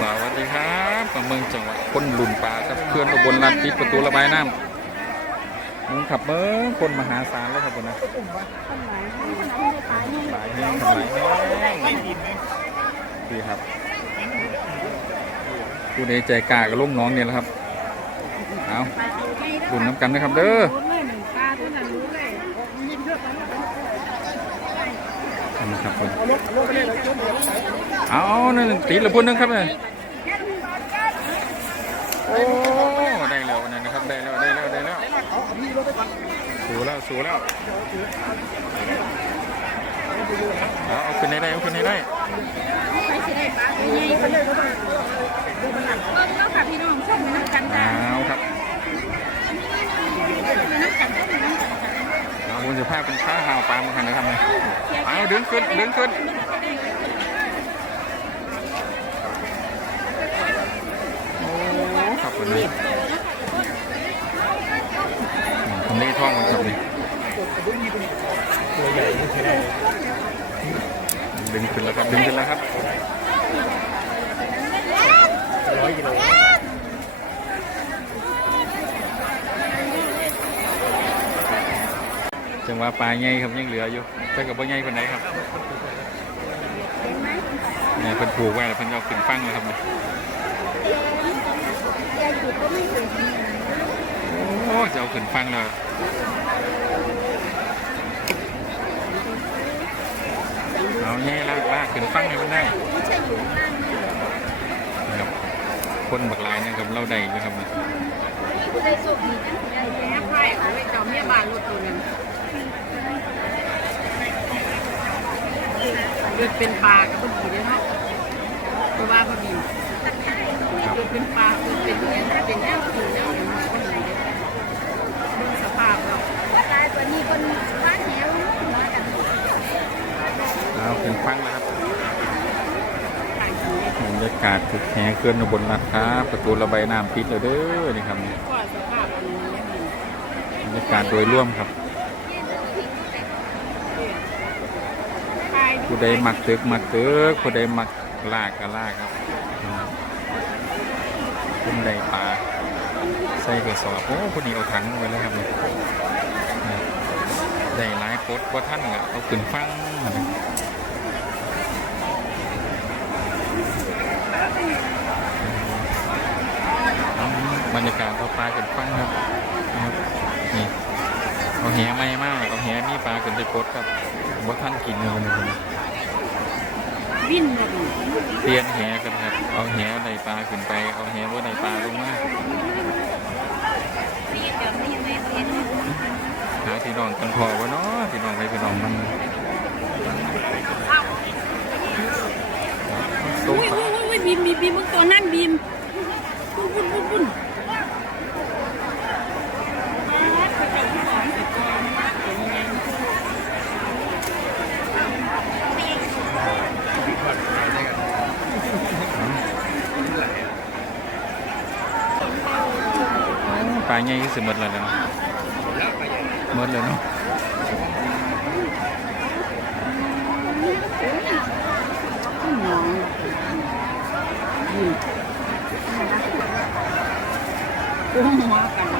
สวัสดีครับมาเมืองจังหวัดคนหลุนป่าครับเพื่อนอุบลรัฐปิดประตูระบายน้ำมึงขับเมืองคนมหาศาลแล้วครับผมนะหลายแห้งทำหลายแห้งดีครับผู้ใดใจกล้ากับลูกน้องเนี่ยแหละครับเอาดุนน้ำกันนะครับเด้อ นะครับผมเอานั่นตีละพุ่นนึงครับเนี่ยโอ้ได้แล้วนั่นนะครับได้แล้วได้แล้วได้แล้วสูแล้วสูแล้วเอาเอาขึ้นให้ได้เอาขึ้นให้ได้ไปสิได้ปะใหญ่ๆเบิ่งเนาะค่ะพี่น้องชมน้ำกันจ้า เอาครับ น้ำกันชมน้ำกันจ้า เอาบนสุภาพเป็นข้าหาวปลามาขันนะครับเนี่ยเอา ดึงขึ้น ดึงขึ้น โอ้ครับคนนี้ทำได้ท่องมันครับนี่ดึงขึ้นแล้วครับ ดึงขึ้นแล้วครับร้อยกิโล จังหวะปลาใหญ่ครับยังเหลืออยู่แต่กับว่าใหญ่คนไหนครับเนี่ยเพิ่นผูกไว้แล้วเพิ่นเอาขึ้นฟังเลยครับเนี่ยโอ้จะเอาขึ้นฟังแล้วเอาแง่ลากลากขึ้นฟังให้มันได้ครับคนบักลายนะครับเราได้นะครับเนี่ยผู้ใดสุขดีจังสิได้แย่ไพ่เอาไว้เจ้าเมียบานรถตัวนึง เกิดเป็นปลากับบ่ดีเด้อเนาะเพราะว่าบ่ดีเกิดเป็นปลาเกิดเป็นเงี้ยเป็นแนวกินแนวอย่างนี้คนไหนเด้อเบิ่งสภาพแล้วว่าตายกว่านี้คนบ้านแหวน้อยกันเอาขึ้นฟังแล้วครับต่างกันเนี่ยบรรยากาศถึกแหเคลื่อนอุบลรัฐครับประตูระบายน้ำปิดแล้วเด้อนี่ครับก็สภาพอันนี้ยังดีบรรยากาศโดยร่วมครับ ผู้ใดมักตึกมักตึกผู้ใดมักลากก็ลากครับอืมผู้ใดปลาใส่กระสอบโอ้ผู้นี้เอาถังไว้เลยครับเนี่ยได้หลายโพดว่าท่านก็เอาขึ้นฟังนะบรรยากาศเอาปลาขึ้นฟังครับนะครับนี่เอาแหไม่มากเอาแหนี่ปลาขึ้นไปปลดครับ ว่าท่านกินเลยนะครับวิ่นหมดเปลี่ยนแหกันครับ เอาแหใดปลาขึ้นไป เอาแหว่าใดปลาลงมาหาที่นอนกันพอวะเนาะที่นอนไปที่นอนมันตรอุ้งยขาอุ้ยอุ้ยบีมบีมบีมมึงตัวนั่นบีมบุ้นบุ้นบุ้นบุ้น ปลาใหญ่ที่สุดหมดเลยนะหมดเลยเนาะกุ้งหัวกัน